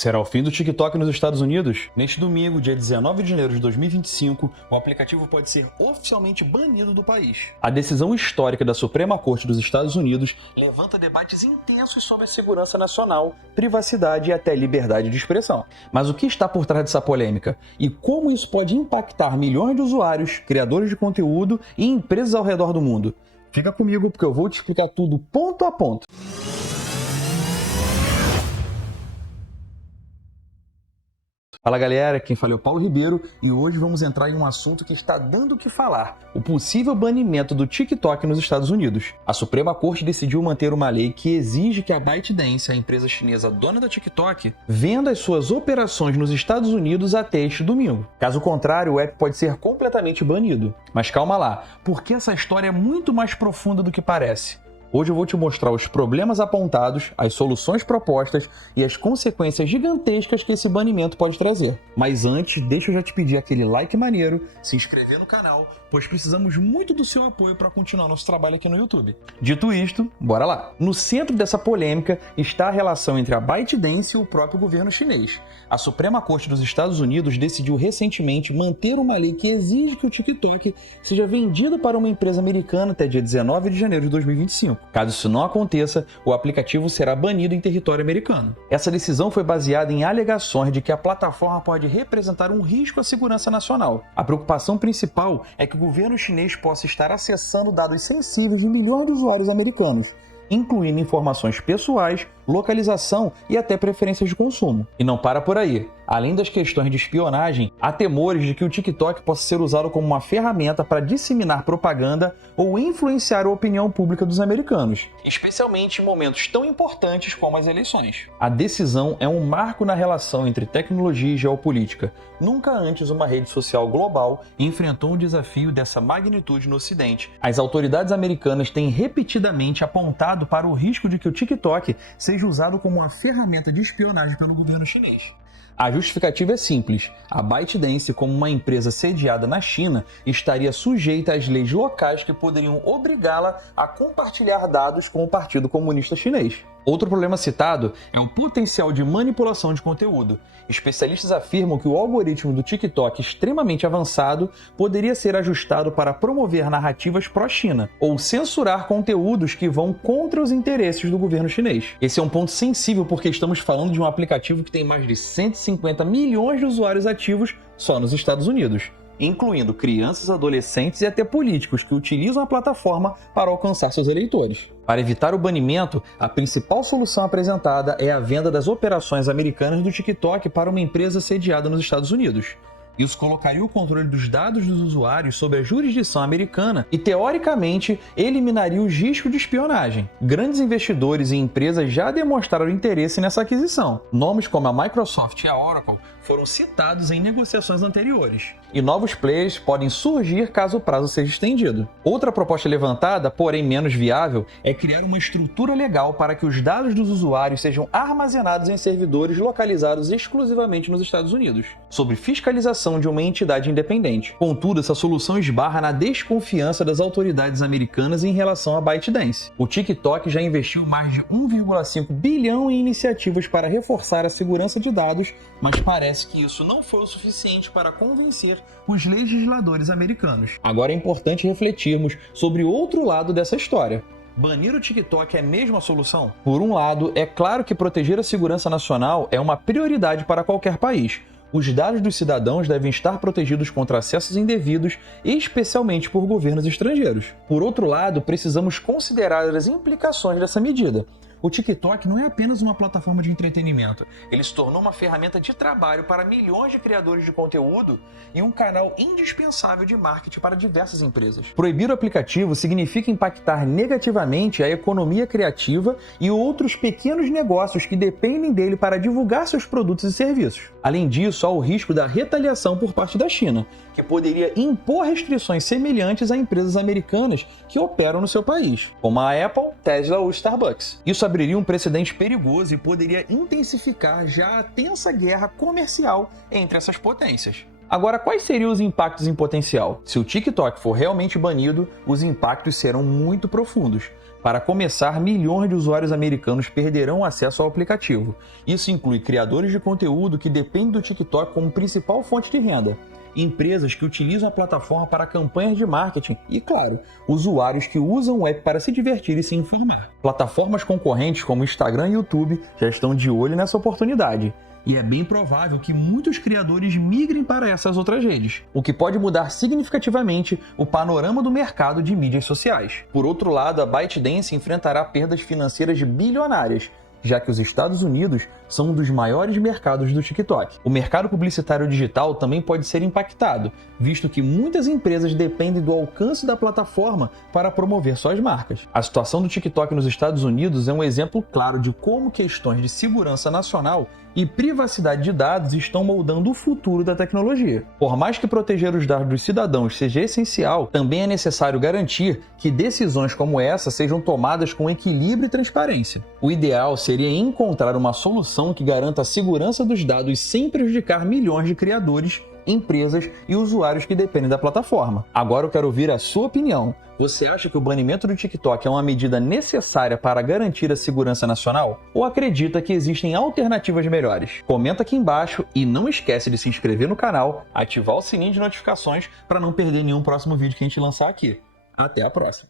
Será o fim do TikTok nos Estados Unidos? Neste domingo, dia 19 de janeiro de 2025, o aplicativo pode ser oficialmente banido do país. A decisão histórica da Suprema Corte dos Estados Unidos levanta debates intensos sobre a segurança nacional, privacidade e até liberdade de expressão. Mas o que está por trás dessa polêmica? E como isso pode impactar milhões de usuários, criadores de conteúdo e empresas ao redor do mundo? Fica comigo porque eu vou te explicar tudo ponto a ponto. Fala galera, quem fala é o Paulo Ribeiro e hoje vamos entrar em um assunto que está dando o que falar: o possível banimento do TikTok nos Estados Unidos. A Suprema Corte decidiu manter uma lei que exige que a ByteDance, a empresa chinesa dona da TikTok, venda as suas operações nos Estados Unidos até este domingo. Caso contrário, o app pode ser completamente banido. Mas calma lá, porque essa história é muito mais profunda do que parece. Hoje eu vou te mostrar os problemas apontados, as soluções propostas e as consequências gigantescas que esse banimento pode trazer. Mas antes, deixa eu já te pedir aquele like maneiro, se inscrever no canal, pois precisamos muito do seu apoio para continuar nosso trabalho aqui no YouTube. Dito isto, bora lá! No centro dessa polêmica está a relação entre a ByteDance e o próprio governo chinês. A Suprema Corte dos Estados Unidos decidiu recentemente manter uma lei que exige que o TikTok seja vendido para uma empresa americana até dia 19 de janeiro de 2025. Caso isso não aconteça, o aplicativo será banido em território americano. Essa decisão foi baseada em alegações de que a plataforma pode representar um risco à segurança nacional. A preocupação principal é que o governo chinês possa estar acessando dados sensíveis de milhões de usuários americanos, incluindo informações pessoais, localização e até preferências de consumo. E não para por aí. Além das questões de espionagem, há temores de que o TikTok possa ser usado como uma ferramenta para disseminar propaganda ou influenciar a opinião pública dos americanos, especialmente em momentos tão importantes como as eleições. A decisão é um marco na relação entre tecnologia e geopolítica. Nunca antes uma rede social global enfrentou um desafio dessa magnitude no Ocidente. As autoridades americanas têm repetidamente apontado para o risco de que o TikTok seja usado como uma ferramenta de espionagem pelo governo chinês. A justificativa é simples: a ByteDance, como uma empresa sediada na China, estaria sujeita às leis locais que poderiam obrigá-la a compartilhar dados com o Partido Comunista Chinês. Outro problema citado é o potencial de manipulação de conteúdo. Especialistas afirmam que o algoritmo do TikTok extremamente avançado poderia ser ajustado para promover narrativas pró-China ou censurar conteúdos que vão contra os interesses do governo chinês. Esse é um ponto sensível porque estamos falando de um aplicativo que tem mais de 150 milhões de usuários ativos só nos Estados Unidos, incluindo crianças, adolescentes e até políticos que utilizam a plataforma para alcançar seus eleitores. Para evitar o banimento, a principal solução apresentada é a venda das operações americanas do TikTok para uma empresa sediada nos Estados Unidos. Isso colocaria o controle dos dados dos usuários sob a jurisdição americana e, teoricamente, eliminaria os riscos de espionagem. Grandes investidores e empresas já demonstraram interesse nessa aquisição. Nomes como a Microsoft e a Oracle foram citados em negociações anteriores. E novos players podem surgir caso o prazo seja estendido. Outra proposta levantada, porém menos viável, é criar uma estrutura legal para que os dados dos usuários sejam armazenados em servidores localizados exclusivamente nos Estados Unidos, sob fiscalização de uma entidade independente. Contudo, essa solução esbarra na desconfiança das autoridades americanas em relação à ByteDance. O TikTok já investiu mais de 1,5 bilhão em iniciativas para reforçar a segurança de dados, mas parece que isso não foi o suficiente para convencer os legisladores americanos. Agora é importante refletirmos sobre o outro lado dessa história. Banir o TikTok é mesmo a solução? Por um lado, é claro que proteger a segurança nacional é uma prioridade para qualquer país. Os dados dos cidadãos devem estar protegidos contra acessos indevidos, especialmente por governos estrangeiros. Por outro lado, precisamos considerar as implicações dessa medida. O TikTok não é apenas uma plataforma de entretenimento, ele se tornou uma ferramenta de trabalho para milhões de criadores de conteúdo e um canal indispensável de marketing para diversas empresas. Proibir o aplicativo significa impactar negativamente a economia criativa e outros pequenos negócios que dependem dele para divulgar seus produtos e serviços. Além disso, há o risco da retaliação por parte da China, que poderia impor restrições semelhantes a empresas americanas que operam no seu país, como a Apple, Tesla ou Starbucks. Isso abriria um precedente perigoso e poderia intensificar já a tensa guerra comercial entre essas potências. Agora, quais seriam os impactos em potencial? Se o TikTok for realmente banido, os impactos serão muito profundos. Para começar, milhões de usuários americanos perderão acesso ao aplicativo. Isso inclui criadores de conteúdo que dependem do TikTok como principal fonte de renda, empresas que utilizam a plataforma para campanhas de marketing e, claro, usuários que usam o app para se divertir e se informar. Plataformas concorrentes como Instagram e YouTube já estão de olho nessa oportunidade. E é bem provável que muitos criadores migrem para essas outras redes, o que pode mudar significativamente o panorama do mercado de mídias sociais. Por outro lado, a ByteDance enfrentará perdas financeiras bilionárias, já que os Estados Unidos são um dos maiores mercados do TikTok. O mercado publicitário digital também pode ser impactado, visto que muitas empresas dependem do alcance da plataforma para promover suas marcas. A situação do TikTok nos Estados Unidos é um exemplo claro de como questões de segurança nacional e privacidade de dados estão moldando o futuro da tecnologia. Por mais que proteger os dados dos cidadãos seja essencial, também é necessário garantir que decisões como essa sejam tomadas com equilíbrio e transparência. O ideal seria encontrar uma solução que garanta a segurança dos dados sem prejudicar milhões de criadores, empresas e usuários que dependem da plataforma. Agora eu quero ouvir a sua opinião. Você acha que o banimento do TikTok é uma medida necessária para garantir a segurança nacional? Ou acredita que existem alternativas melhores? Comenta aqui embaixo e não esquece de se inscrever no canal, ativar o sininho de notificações para não perder nenhum próximo vídeo que a gente lançar aqui. Até a próxima!